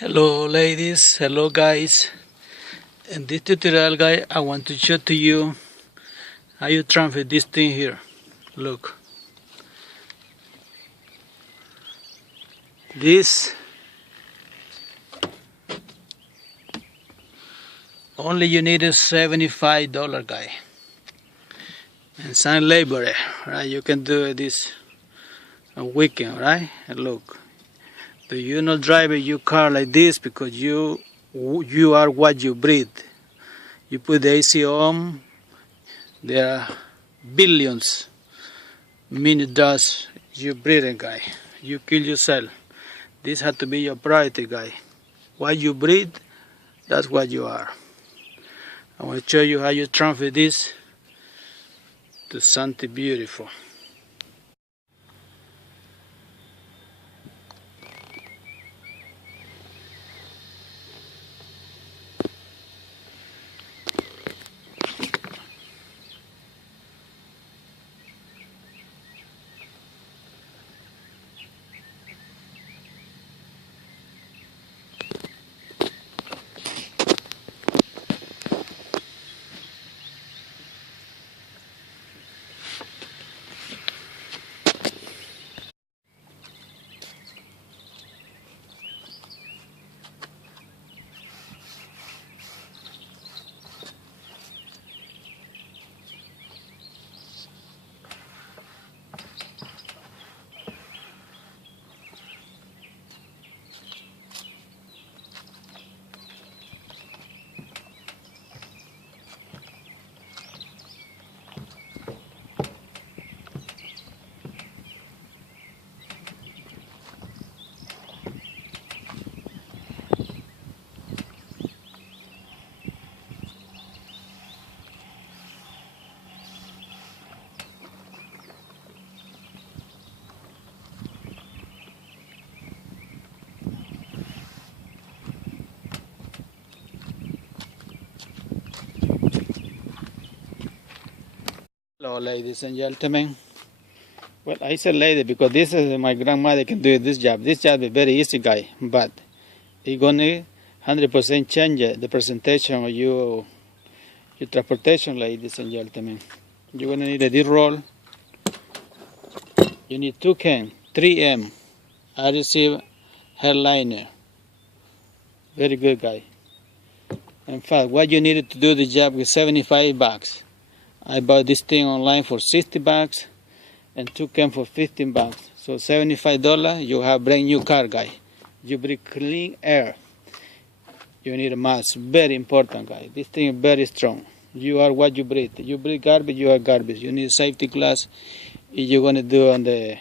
Hello ladies, hello guys. In this tutorial guy I want to show to you how you transfer this thing here. Look, this only you need is $75 guy, and some labor, right? You can do this a weekend, right? And look, do you not drive your car like this because you are what you breathe. You put the AC on, there are billions minute dust you breathing guy. You kill yourself. This has to be your priority guy. What you breathe, that's what you are. I want to show you how you transfer this to something beautiful. Hello ladies and gentlemen. Well, I said lady because this is my grandmother can do this job. This job is very easy guy, but it's gonna 100% change the presentation of your transportation, ladies and gentlemen. You're gonna need a D-roll. You need 2 cans, 3M, adhesive hairliner. Very good guy. In fact, what you needed to do the job with $75. I bought this thing online for $60 and 2 cans for $15. So $75, you have brand new car guy. You breathe clean air. You need a mask, very important guy. This thing is very strong. You are what you breathe. You breathe garbage, you are garbage. You need a safety glass if you're gonna do on the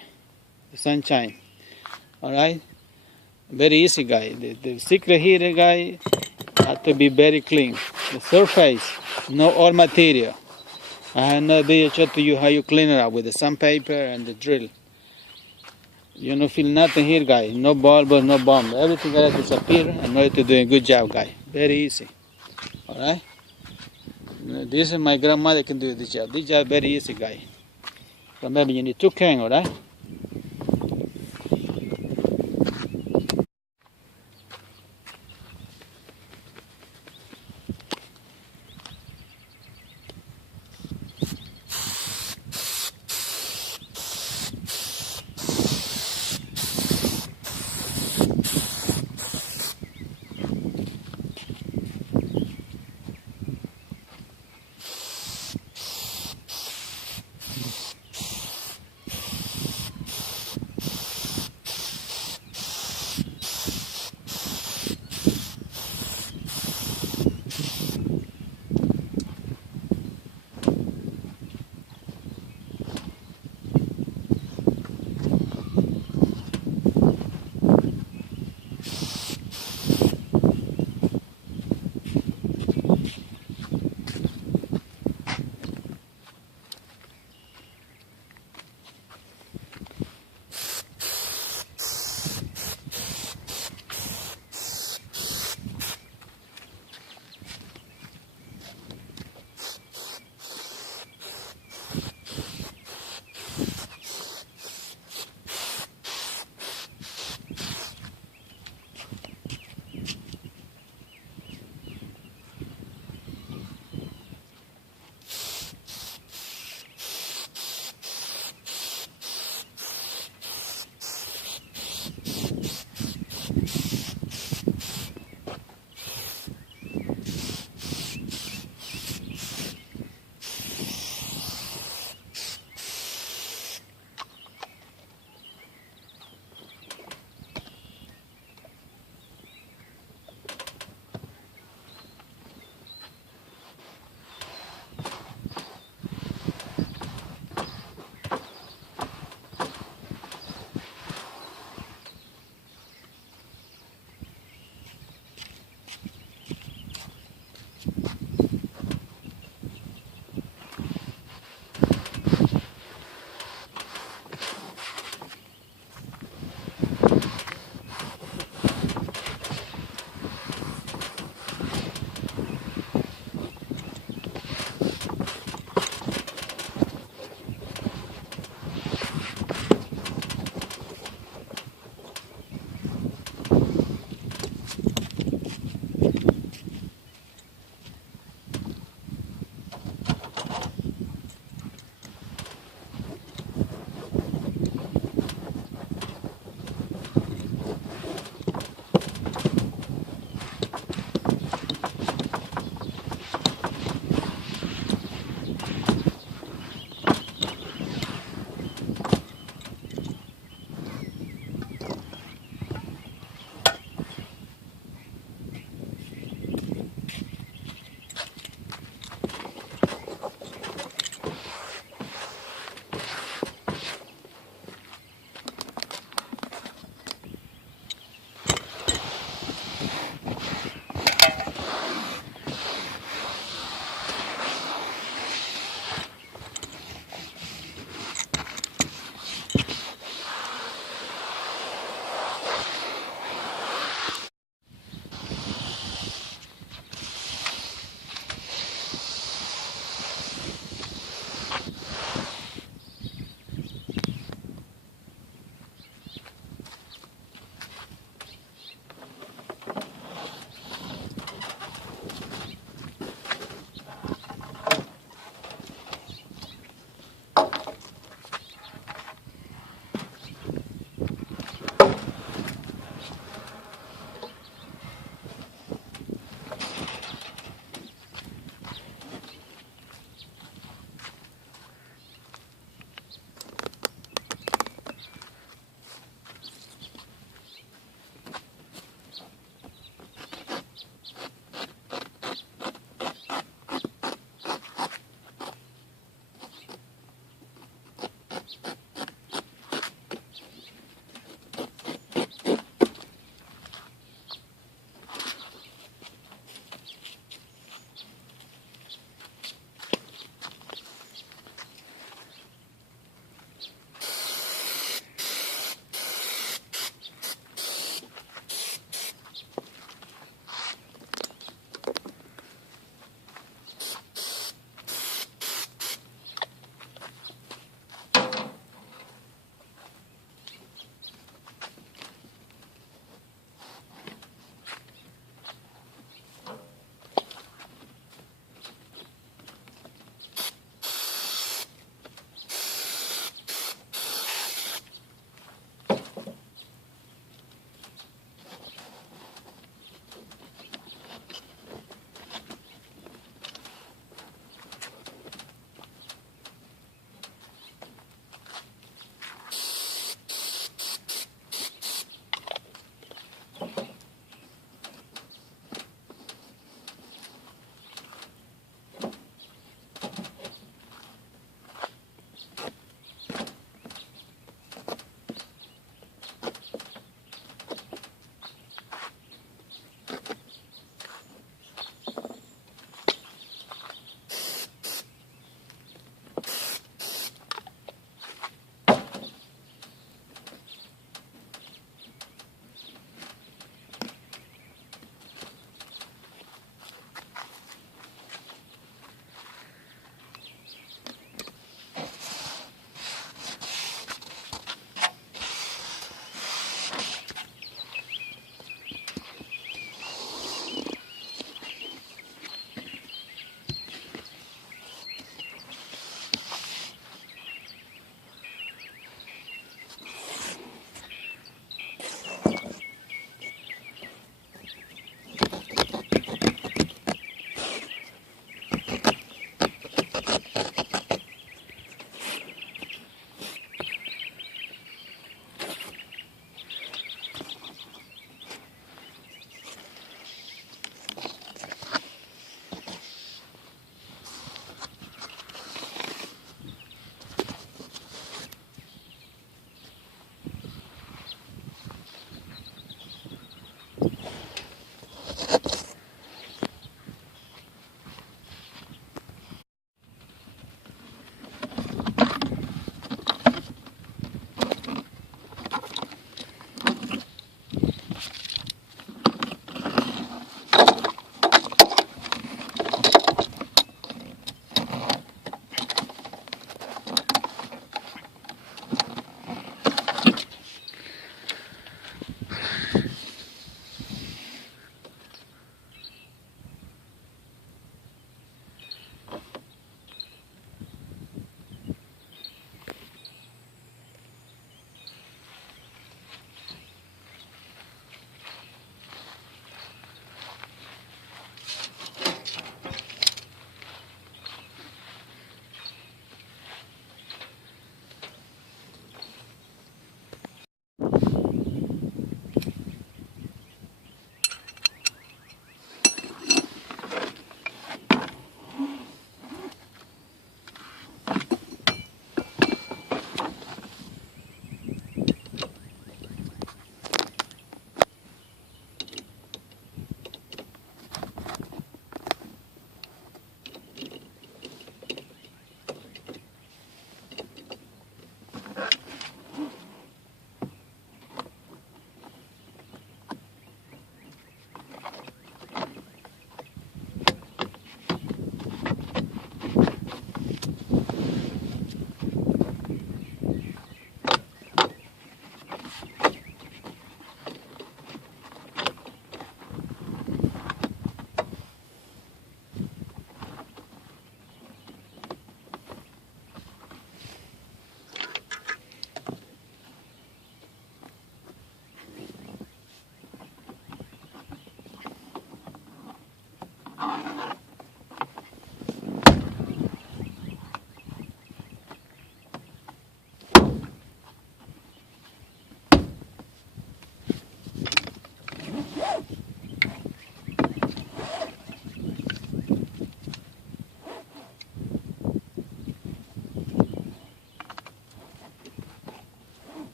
sunshine. Alright? Very easy guy. The secret here guy has to be very clean. The surface, no oil material. I have no video show to you how you clean it up with the sandpaper and the drill. You don't feel nothing here, guy. No bulbs, no bomb. Everything else disappear. I know you're doing a good job, guy. Very easy. Alright? This is my grandmother can do this job. This job very easy, guy. Remember, you need 2 cans, alright?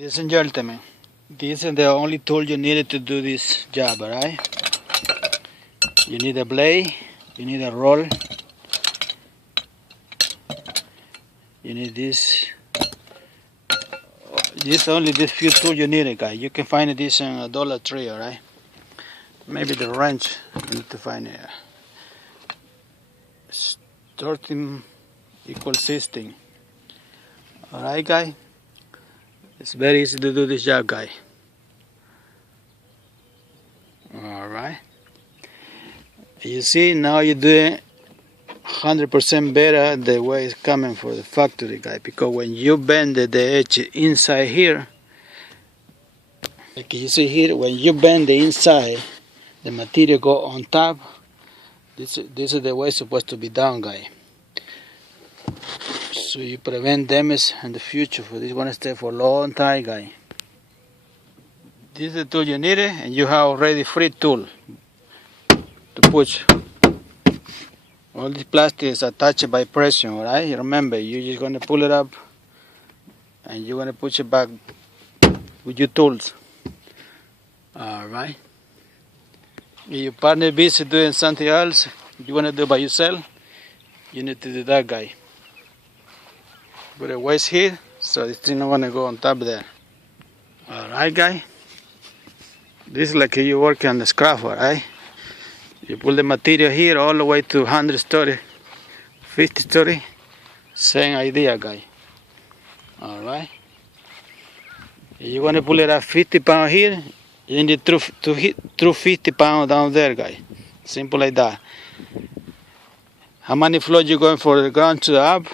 Ladies and gentlemen, this is the only tool you needed to do this job, alright? You need a blade, you need a roll, you need this. Only this few tools you need, guys. You can find this in Dollar Tree, alright? Maybe the wrench you need to find it. 13 equals 16. Alright, guys? It's very easy to do this job, guys. Alright. You see, now you're doing 100% better the way it's coming for the factory, guys. Because when you bend the edge inside here, like you see here, when you bend the inside, the material go on top. This is the way it's supposed to be done, guys. So you prevent damage in the future. For this one stay for a long time, guys. This is the tool you need, and you have already free tool to push. All this plastic is attached by pressure, alright? Remember, you're just gonna pull it up, and you're gonna push it back with your tools. Alright. If your partner busy doing something else you wanna do by yourself, you need to do that, guy. Put a waist here, so this thing not gonna go on top there. Alright, guy. This is like you working on the scrap, alright? You pull the material here all the way to 100 story, 50 story. Same idea, guy. Alright. If you want to pull it at 50 pounds here, you need to through 50 pounds down there, guy. Simple like that. How many floors you going for the ground to the up?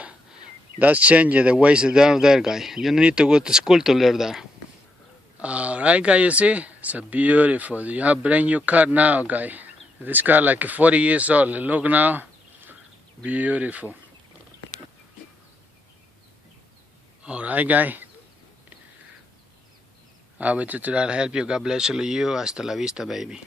That's changing the waist down there, guy. You need to go to school to learn that. Alright, guy, you see? It's a beautiful. You have brand new car now, guy. This car like 40 years old. Look now. Beautiful. Alright, guy. I will try to help you. God bless you. Hasta la vista, baby.